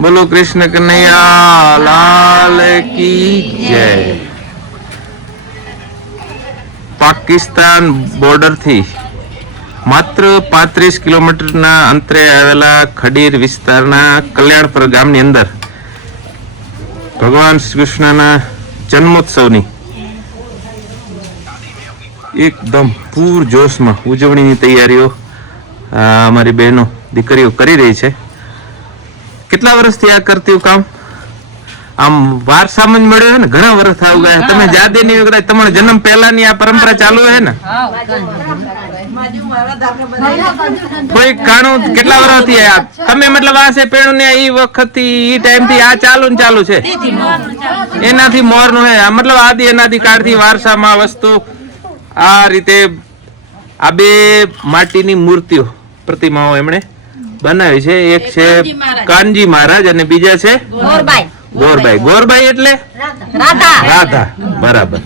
બોલો કૃષ્ણ કનૈયા, લાલ કી જય. પાકિસ્તાન બોર્ડરથી માત્ર પાંત્રીસ કિલોમીટરના અંતરે આવેલા ખડીર વિસ્તારના કલ્યાણપુર ગામની અંદર ભગવાન શ્રી કૃષ્ણના જન્મોત્સવની એકદમ પૂર જોશમાં ઉજવણીની તૈયારીઓ અમારી બહેનો, દીકરીઓ કરી રહી છે. કેટલા વર્ષથી આ કરતી કામ? આમ વારસામાં જ મળ્યો ને ઘણા વર્ષ થાવ ગયા તમે જાતે નહીં કદાચ તમારા જન્મ પહેલાની આ પરંપરા ચાલુ હે ને કોઈ કાણું કેટલા વર્ષથી તમે મતલબ આ છે પેણું ને ઈ વખતથી ઈ ટાઈમથી આ ચાલુ ને ચાલુ છે? એનાથી મોરનું હે મતલબ આદિ એનાથી કાળથી વારસામાં વસ્તુ. આ રીતે આ બે માટીની મૂર્તિઓ પ્રતિમાઓ એમણે બનાવી છે એક છે કાનજી મહારાજ. અને બીજા છે ગોરબાઈ. ગોરબાઈ. ગોરબાઈ. એટલે? રાધા. રાધા. બરાબર.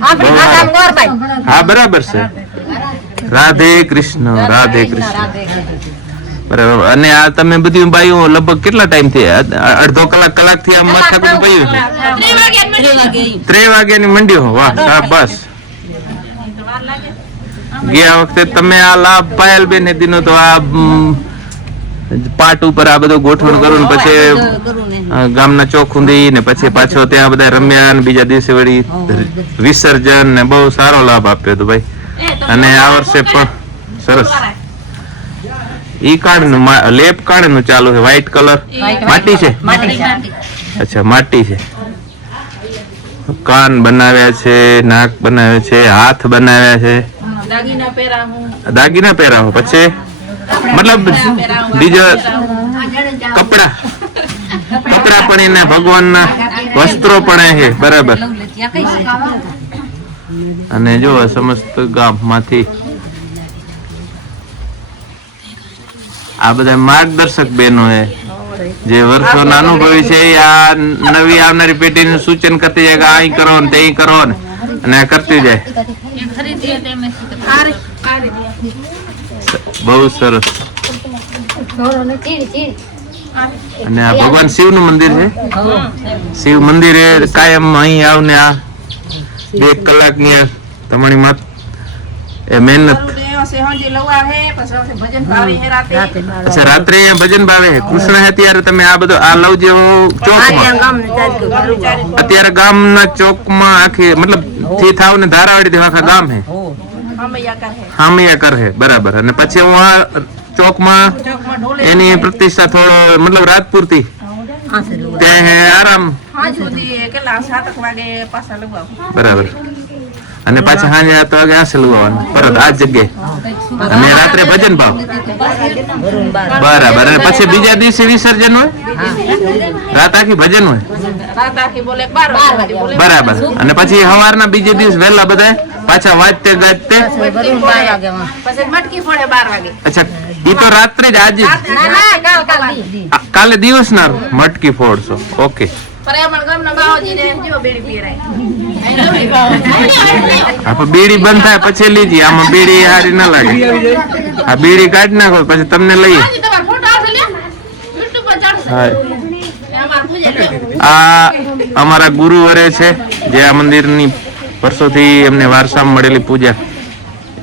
આપણી ભાષામાં ગોરબાઈ. હા બરાબર છે. રાધે કૃષ્ણ રાધે કૃષ્ણ બરાબર. અને આ તમે બધી બાઈઓ લગભગ કેટલા ટાઈમથી? અડધો કલાક કલાકથી આમ માથા પણ પડ્યું છે? ત્રે વાગ્યાની મંડી વાહ બસ ગયા વખતે તમે આ લાભ પાયલ બેન દીનો તો આ પાટ ઉપર આ બધું ગોઠવણ કરું ને પછી ગામના ચોક ઊંધી ને પછી પાછો ત્યાં બધા રમ્યા ને બીજા દિવસે વળી વિસર્જન ને બહુ સારો લાભ આપ્યો હતો ભાઈ. અને આ વર્ષે પણ સરસ. ઈ કાર્ડ મા- લેપ કાળનું ચાલુ છે વ્હાઈટ કલર માટી છે? અચ્છા માટી છે. કાન બનાવ્યા છે નાક બનાવ્યા છે હાથ બનાવ્યા છે. દાગીના પહેરાવો પછી? મતલબ બીજા કપડા. કપડા પણ એના ભગવાનના વસ્ત્રો પણ છે, બરાબર. અને જો સમસ્ત ગામમાંથી આ બધા માર્ગદર્શક બહેનો છે. જે વર્ષોના અનુભવી છે, એ આ નવી આવનારી પેઢીને સૂચન કરતી જાય કે અહીં કરો ને તે કરો ને. અને કરતી જાય. બહુ સરસ. અને આ ભગવાન શિવનું મંદિર છે? શિવ મંદિરે કાયમ અહીં આવ ને આ બે કલાકની આ તમારી માત એ મહેનત. અચ્છા રાત્રે ભજન ભાવે કૃષ્ણ ત્યારે તમે આ બધો આ લવ જેવો ચોકમાં અત્યારે ગામના ચોકમાં આખી મતલબથી થાવ ને ધારાવાડી આખા ગામ હે હામિયા કર હે બરાબર. અને પછી હું આ ચોકમાં એની પ્રતિષ્ઠા થોડો મતલબ રાત પૂરતી. ત્યાં હે આરામ. બરાબર. અને પાછા સાંજે આઠ વાગે આસે લગાવવાનું પરત આ જગ્યાએ. અને રાત્રે ભજન ભાવ. બરાબર. અને પછી બીજા દિવસે વિસર્જન હોય? રાત આખી ભજન હોય? બરાબર. અને પછી સવારના બીજે દિવસ વહેલા બધા પાછા વાંચતે ગાજતે મટકી ફોડે બાર વાગે. અચ્છા ઈ તો રાત્રે જ આજે જ. ના ના કાલ કાલ આ કાલે દિવસ ના મટકી ફોડશો. ઓકે. બીડી બંધ થાય પછી લીધી. આમાં બીડી હારી ના લાગે. આ બીડી કાઢી નાખો પછી તમને લઈએ. હા. આ અમારા ગુરુવરે છે જે આ મંદિરની વર્ષોથી એમને વારસામાં મળેલી પૂજા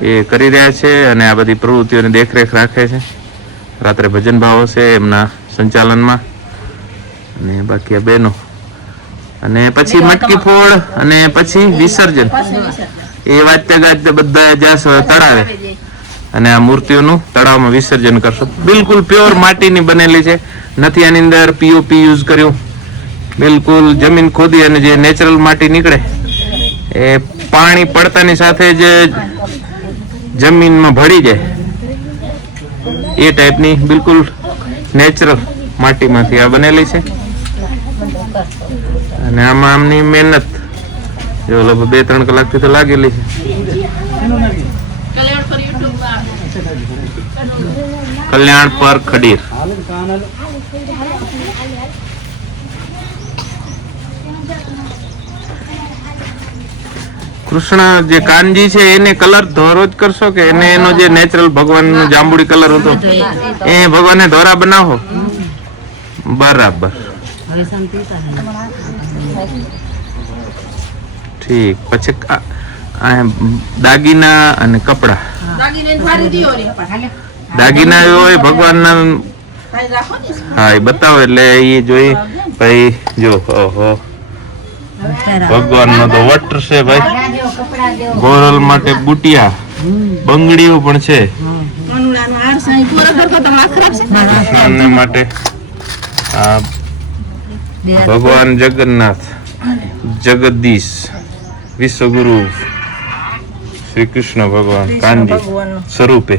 એ કરી રહ્યા છે અને આ બધી પ્રવૃત્તિઓની દેખરેખ રાખે છે. રાત્રે ભજન ભાવો છે એમના સંચાલનમાં. અને બાકી આ બહેનો. અને પછી મટકી ફોડ અને પછી વિસર્જન. એ વાંચતા ગાજતે બધા જ્યાં તળાવે. અને આ મૂર્તિઓનું તળાવમાં વિસર્જન કરશો. બિલકુલ પ્યોર માટીની બનેલી છે. નથી આની અંદર પીઓપી યુઝ કર્યું. બિલકુલ જમીન ખોદી અને જે નેચરલ માટી નીકળે એ પાણી પડતાની સાથે જ જમીનમાં ભળી જાય. એ ટાઈપની બિલકુલ નેચરલ માટીમાંથી આ બનેલી છે. અને આમાં આમની મહેનત જો લગભગ બે ત્રણ કલાકથી તો લાગેલી છે. કલ્યાણ પર ખડીર. કૃષ્ણ જે કાનજી છે એને કલર ધોરો જ કરશો કે એને એનો જે નેચરલ ભગવાનનો જાંબુડી કલર હતો? એ ભગવાનને ધોરા બનાવો. બરાબર. ઠીક. પછી દાગીના અને કપડા. દાગીના હોય ભગવાનના હા એ બતાવો એટલે એ જોઈ ભાઈ જો ઓહો. ભગવાનનો તો વટ છે ભાઈ. ગોરલ માટે બુટિયા. બંગડીઓ પણ છે. કૃષ્ણને માટે આ ભગવાન જગન્નાથ જગદીશ વિશ્વગુરુ શ્રી કૃષ્ણ ભગવાન કાનજી સ્વરૂપે.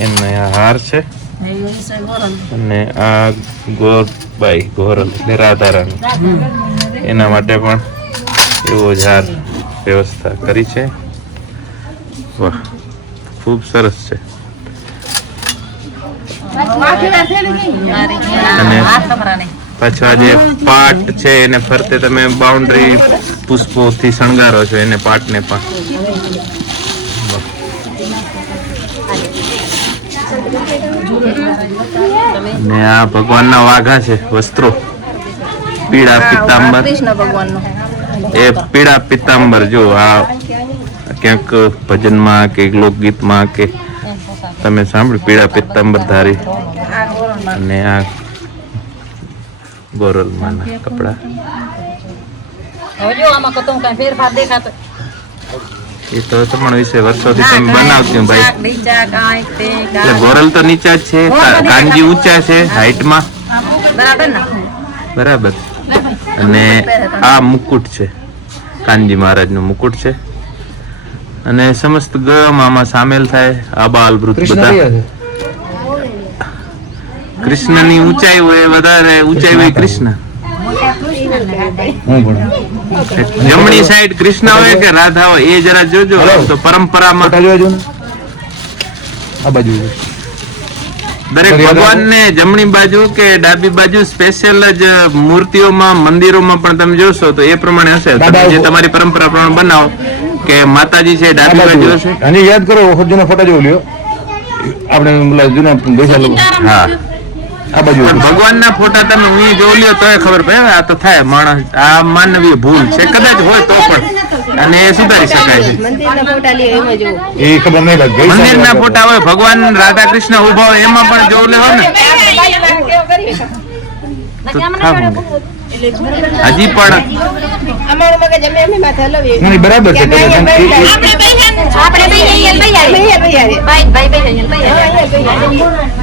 એમને આ હાર છે. અને આ ગોરબાઈ ગોરલ એટલે રાધારાણી એના માટે પણ એવો જ વ્યવસ્થા કરી છે. વાહ, ખૂબ સરસ છે. અને પાછા જે પાટ છે, એને ફરતે તમે બાઉન્ડ્રી પુષ્પોથી શણગારો છો, એને પાટને પણ. ને આ ભગવાનના વાઘા છે વસ્ત્રો. પીળા પિત્તાંબર. એ પીળા પિત્તાંબર જો આ ક્યાંક ભજનમાં કે લોકગીતમાં કે તમે સાંભળ્યું પીળા પિત્તાંબર ધારી. અને આ ગોરલમાંના કપડા. હવે જો આમાં કતો કાંઈ ફેરફાર દેખાતો. એ તો તમારા વિશે વર્ષોથી તમે બનાવતી ભાઈ. એટલે ગોરલ તો નીચા જ છે કાનજી ઊંચા છે હાઈટમાં. બરાબર બરાબર. અને આ મુકુટ છે. કાનજી મહારાજનું મુકુટ છે. અને સમસ્ત ગમ આમાં સામેલ થાય આબાલ વૃદ્ધ કૃષ્ણ બધા. કૃષ્ણની ઊંચાઈ હોય વધારે ઊંચાઈ હોય કૃષ્ણ. જમણી સાઈડ કૃષ્ણ હોય કે રાધા હોય એ જરા જોજો. તો પરંપરામાં આ બાજુ દરેક ભગવાનને જમણી બાજુ કે ડાબી બાજુ સ્પેશિયલ જ મૂર્તિઓમાં મંદિરોમાં પણ તમે જોશો તો એ પ્રમાણે હશે. તમે જે તમારી પરંપરા પ્રમાણે બનાવો કે માતાજી છે ડાબી બાજુ હશે. અને યાદ કરો વખત ફોટા જોઈ લ્યો. આપણે જૂના હા. આ બાજુ ભગવાનના ફોટા તમે હું જોઈ લ્યો તોય ખબર પડે. આ તો થાય માણસ આ માનવીય ભૂલ છે. કદાચ હોય તો પણ. અને એ સુધારી શકાય છે. એ ખબર નહીં ભાઈ મંદિરના ફોટા હોય ભગવાન રાધા કૃષ્ણ ઊભા હોય એમાં પણ જોઈ લેવા ને. થાવું ને. હજી પણ નહીં, બરાબર છે એ-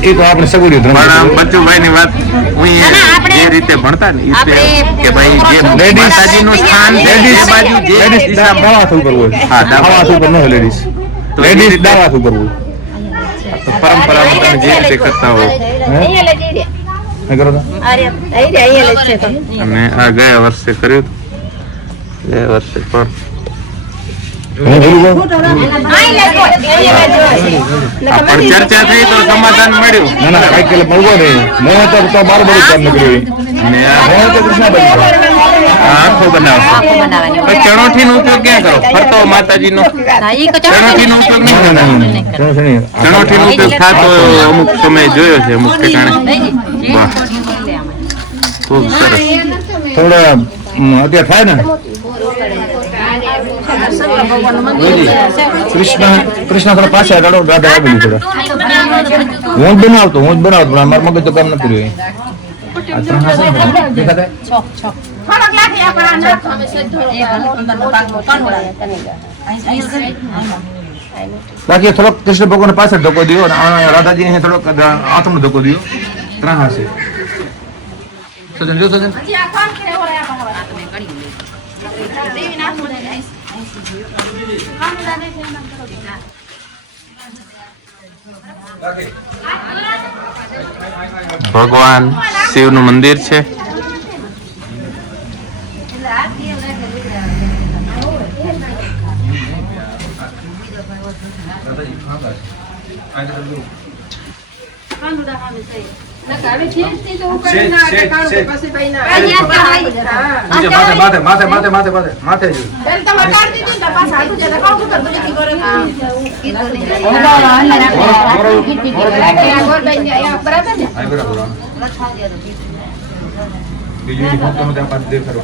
આપણે તો આપણે સગુડી પણ બચ્ચુભાઈ ની વાત હું ના, ના, આપણે- જે રીતે ભણતા ને એ કે ભાઈ જે Ladies- માતાજીનું સ્થાન લેડીઝ બાજુ જે લેડીઝ દાવા ઉપર હોય. હા, દાવા દાવા કરવું ઉપર ન હોય લેડીઝ તો લેડીઝ દાવા ઉપર હોય. તો પરંપરામાં તમે જે રીતે કરતા હો. હે નહીં કરો તો. અને આ ગયા વર્ષે કર્યું. ગયા વર્ષે પણ. ચર્ચા થઈ તો સમાધાન મળ્યું. ના ના કંઈક મળવો નહીં મોહ તો બાર બાર કામ નીકળ્યું. અને મોહ તો કૃષ્ણ બની આ આખો બનાવશો પછી ચણોઠી નો ઉપયોગ ક્યાં કરો? ફરતો માતાજી નો ચણોઠી નો ઉપયોગ નહીં ના ચણોઠી નો ઉપયોગ થતો અમુક સમય જોયો છે અમુક ઠેકાણે. વાહ. ખૂબ સરસ. થોડા અત્યારે થાય ને? કૃષ્ણ કૃષ્ણ થોડા પાછા હટાડો રાધા આગળ થોડા. હું જ બનાવતો હું જ બનાવતો પણ મારા મગજ તો કામ નથી રહ્યું. એ. આ ત્રણ હાથ છે ને? તને બાકી થોડોક કૃષ્ણ ભગવાન પાછળ ધક્કો દો અને આ થોડોક આથમનો ધક્કો દો ત્રણ હશે છે સજન જો સજન. ભગવાન શિવનું મંદિર છે નીચે માથે માથે માથે માથે માથે માથે માથે જ. હા, બરાબર ઈ ફક્ત મને આ પાસે દેખાડો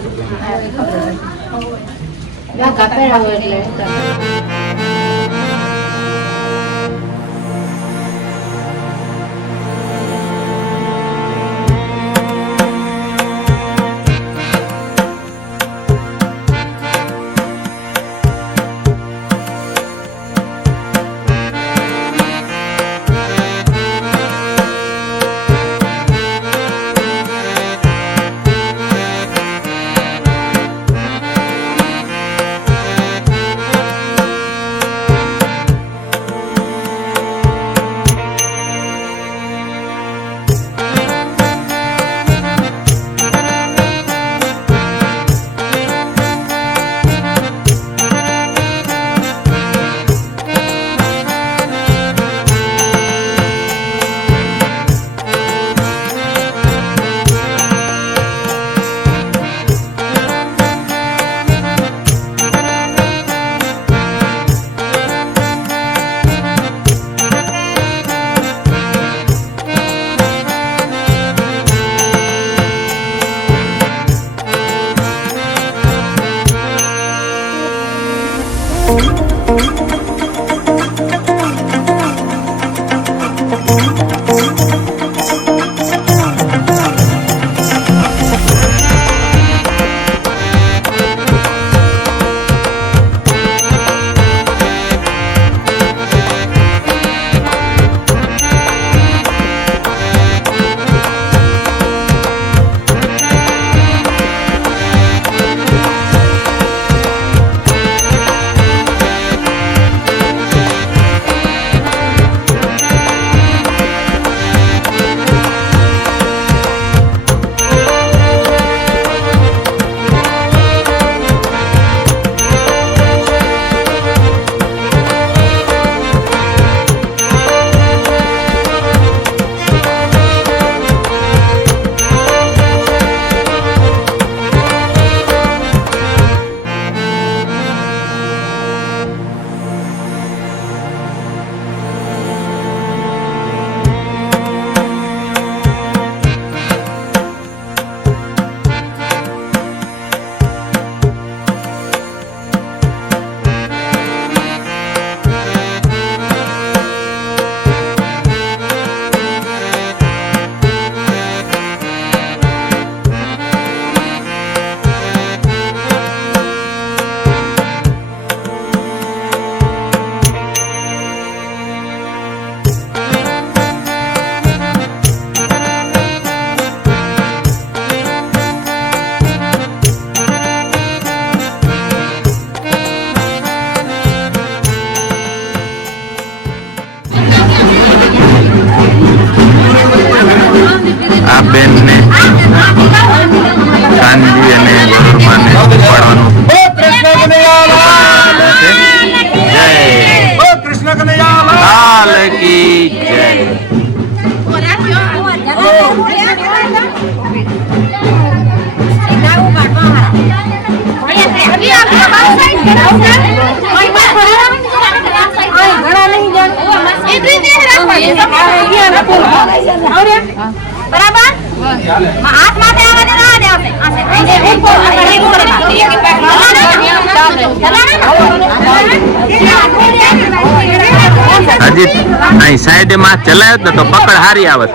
હજી, અહીં સાઈડે માં ચલાવ્યો ને તો પકડ હારી આવત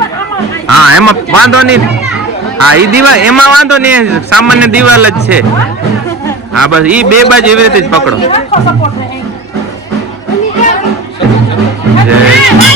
હા, એમાં વાંધો નહીં. હા એ દિવાલ એમાં વાંધો નહીં સામાન્ય દિવાલ જ છે. હા, બસ એ બે બાજુ એવી રીતે જ પકડો. જય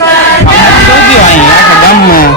શું થયું અહીંયા આખા ગામમાં.